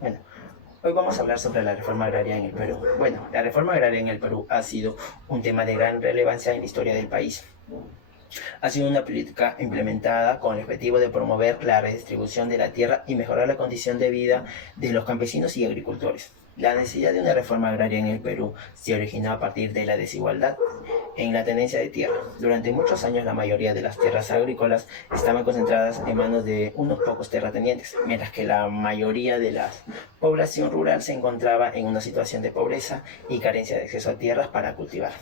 Bueno, hoy vamos a hablar sobre la reforma agraria en el Perú. Bueno, la reforma agraria en el Perú ha sido un tema de gran relevancia en la historia del país. Ha sido una política implementada con el objetivo de promover la redistribución de la tierra y mejorar la condición de vida de los campesinos y agricultores. La necesidad de una reforma agraria en el Perú se originó a partir de la desigualdad en la tenencia de tierra. Durante muchos años la mayoría de las tierras agrícolas estaban concentradas en manos de unos pocos terratenientes, mientras que la mayoría de la población rural se encontraba en una situación de pobreza y carencia de acceso a tierras para cultivar.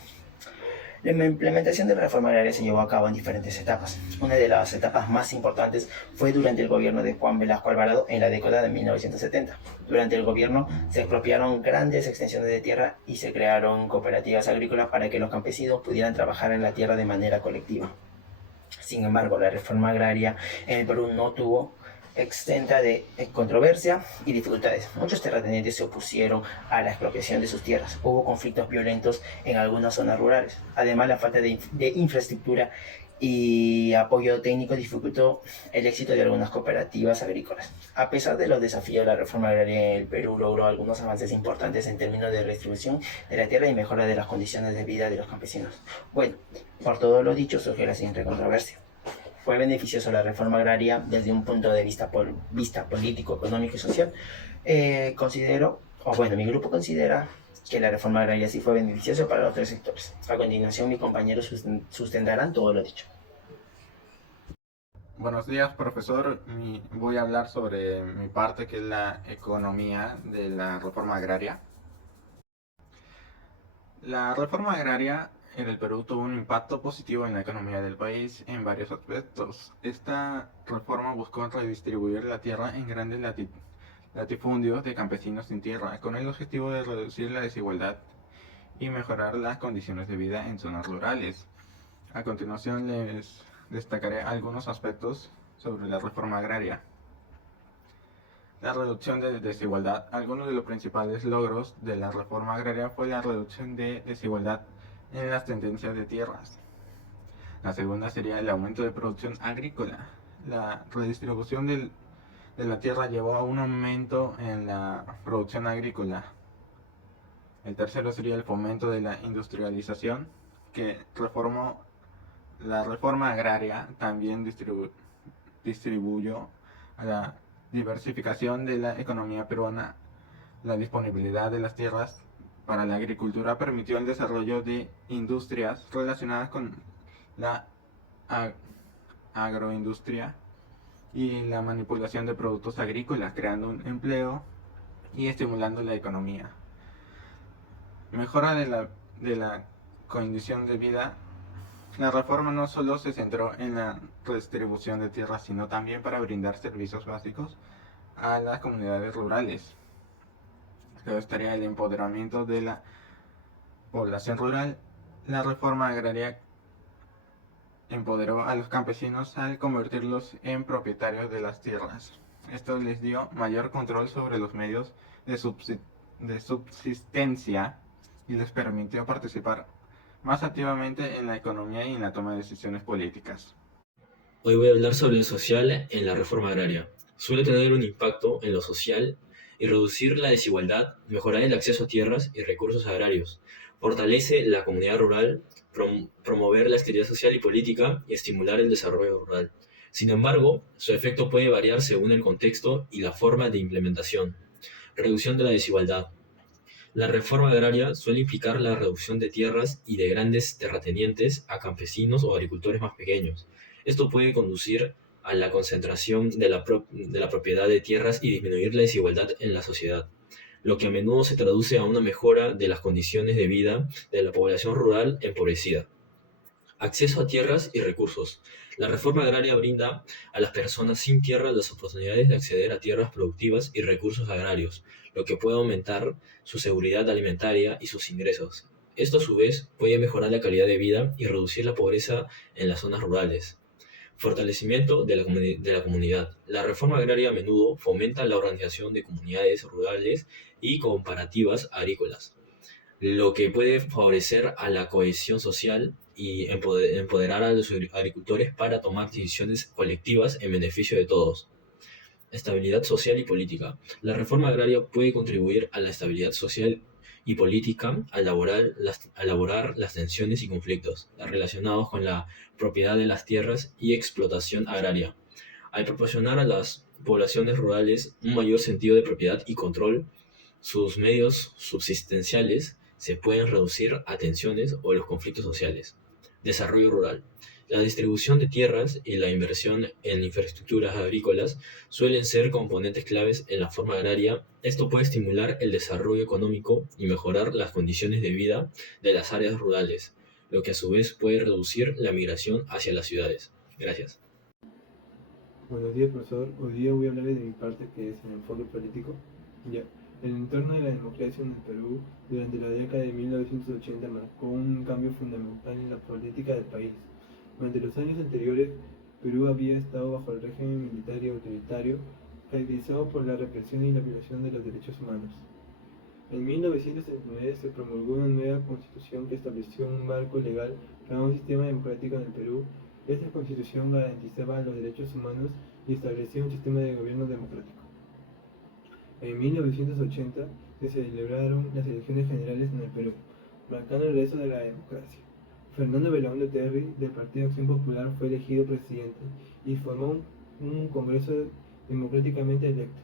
La implementación de la reforma agraria se llevó a cabo en diferentes etapas. Una de las etapas más importantes fue durante el gobierno de Juan Velasco Alvarado en la década de 1970. Durante el gobierno se expropiaron grandes extensiones de tierra y se crearon cooperativas agrícolas para que los campesinos pudieran trabajar en la tierra de manera colectiva. Sin embargo, la reforma agraria en el Perú no tuvo exenta de controversia y dificultades. Muchos terratenientes se opusieron a la expropiación de sus tierras. Hubo conflictos violentos en algunas zonas rurales. Además, la falta de infraestructura y apoyo técnico dificultó el éxito de algunas cooperativas agrícolas. A pesar de los desafíos, la reforma agraria en el Perú logró algunos avances importantes en términos de redistribución de la tierra y mejora de las condiciones de vida de los campesinos. Bueno, por todo lo dicho surge la siguiente controversia. ¿Fue beneficioso la reforma agraria desde un punto de vista político, económico y social? Mi grupo considera que la reforma agraria sí fue beneficiosa para los tres sectores. A continuación, mis compañeros sustentarán todo lo dicho. Buenos días, profesor. Voy a hablar sobre mi parte, que es la economía de la reforma agraria. La reforma agraria en el Perú tuvo un impacto positivo en la economía del país en varios aspectos. Esta reforma buscó redistribuir la tierra en grandes latifundios de campesinos sin tierra, con el objetivo de reducir la desigualdad y mejorar las condiciones de vida en zonas rurales. A continuación les destacaré algunos aspectos sobre la reforma agraria. La reducción de desigualdad. Algunos de los principales logros de la reforma agraria fue la reducción de desigualdad en las tendencias de tierras. La segunda sería el aumento de producción agrícola. La redistribución de la tierra llevó a un aumento en la producción agrícola. El tercero sería el fomento de la industrialización, que la reforma agraria también distribuyó a la diversificación de la economía peruana. La disponibilidad de las tierras para la agricultura permitió el desarrollo de industrias relacionadas con la agroindustria y la manipulación de productos agrícolas, creando un empleo y estimulando la economía. Mejora de la condición de vida. La reforma no solo se centró en la redistribución de tierras, sino también para brindar servicios básicos a las comunidades rurales. Luego estaría el empoderamiento de la población rural. La reforma agraria empoderó a los campesinos al convertirlos en propietarios de las tierras. Esto les dio mayor control sobre los medios de subsistencia y les permitió participar más activamente en la economía y en la toma de decisiones políticas. Hoy voy a hablar sobre lo social en la reforma agraria. Suele tener un impacto en lo social y reducir la desigualdad, mejorar el acceso a tierras y recursos agrarios, fortalece la comunidad rural, promover la estabilidad social y política y estimular el desarrollo rural. Sin embargo, su efecto puede variar según el contexto y la forma de implementación. Reducción de la desigualdad. La reforma agraria suele implicar la reducción de tierras y de grandes terratenientes a campesinos o agricultores más pequeños. Esto puede conducir a la concentración de la propiedad de tierras y disminuir la desigualdad en la sociedad, lo que a menudo se traduce a una mejora de las condiciones de vida de la población rural empobrecida. Acceso a tierras y recursos. La reforma agraria brinda a las personas sin tierra las oportunidades de acceder a tierras productivas y recursos agrarios, lo que puede aumentar su seguridad alimentaria y sus ingresos. Esto a su vez puede mejorar la calidad de vida y reducir la pobreza en las zonas rurales. Fortalecimiento de la comunidad. La reforma agraria a menudo fomenta la organización de comunidades rurales y comparativas agrícolas, lo que puede favorecer a la cohesión social y empoderar a los agricultores para tomar decisiones colectivas en beneficio de todos. Estabilidad social y política. La reforma agraria puede contribuir a la estabilidad social y política al elaborar las tensiones y conflictos relacionados con la propiedad de las tierras y explotación agraria. Al proporcionar a las poblaciones rurales un mayor sentido de propiedad y control, sus medios subsistenciales se pueden reducir a tensiones o los conflictos sociales. Desarrollo rural. La distribución de tierras y la inversión en infraestructuras agrícolas suelen ser componentes claves en la forma agraria. Esto puede estimular el desarrollo económico y mejorar las condiciones de vida de las áreas rurales, lo que a su vez puede reducir la migración hacia las ciudades. Gracias. Buenos días, profesor. Hoy día voy a hablar de mi parte, que es el enfoque político. Ya. El entorno de la democracia en el Perú durante la década de 1980 marcó un cambio fundamental en la política del país. Durante los años anteriores, Perú había estado bajo el régimen militar y autoritario, caracterizado por la represión y la violación de los derechos humanos. En 1979 se promulgó una nueva constitución que estableció un marco legal para un sistema democrático en el Perú. Esta constitución garantizaba los derechos humanos y establecía un sistema de gobierno democrático. En 1980 se celebraron las elecciones generales en el Perú, marcando el regreso de la democracia. Fernando Belaúnde Terry, del Partido Acción Popular, fue elegido presidente y formó un Congreso democráticamente electo.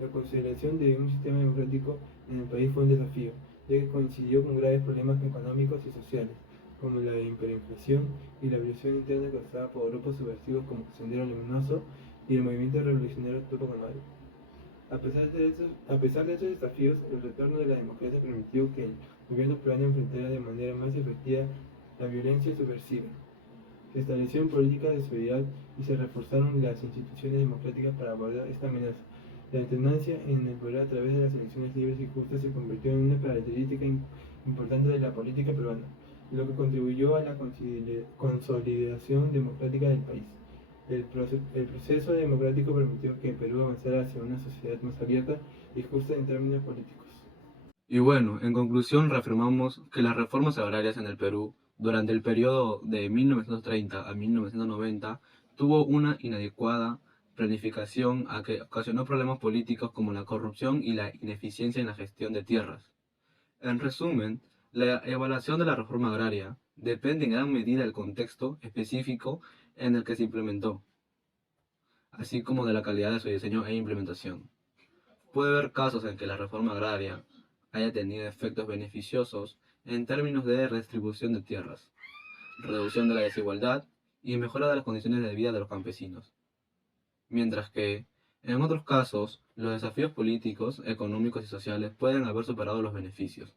La consolidación de un sistema democrático en el país fue un desafío, ya que coincidió con graves problemas económicos y sociales, como la hiperinflación y la violación interna causada por grupos subversivos como Sendero Luminoso y el movimiento revolucionario Tupac Amaru. A pesar de estos desafíos, el retorno de la democracia permitió que el gobierno peruano enfrentara de manera más efectiva la violencia subversiva. Se establecieron políticas de seguridad y se reforzaron las instituciones democráticas para abordar esta amenaza. La alternancia en el poder a través de las elecciones libres y justas se convirtió en una característica importante de la política peruana, lo que contribuyó a la consolidación democrática del país. El proceso democrático permitió que Perú avanzara hacia una sociedad más abierta y justa en términos políticos. Y bueno, en conclusión reafirmamos que las reformas agrarias en el Perú durante el periodo de 1930 a 1990 tuvo una inadecuada planificación a que ocasionó problemas políticos como la corrupción y la ineficiencia en la gestión de tierras. En resumen, la evaluación de la reforma agraria depende en gran medida del contexto específico en el que se implementó, así como de la calidad de su diseño e implementación. Puede haber casos en que la reforma agraria haya tenido efectos beneficiosos en términos de redistribución de tierras, reducción de la desigualdad y mejora de las condiciones de vida de los campesinos. Mientras que, en otros casos, los desafíos políticos, económicos y sociales pueden haber superado los beneficios.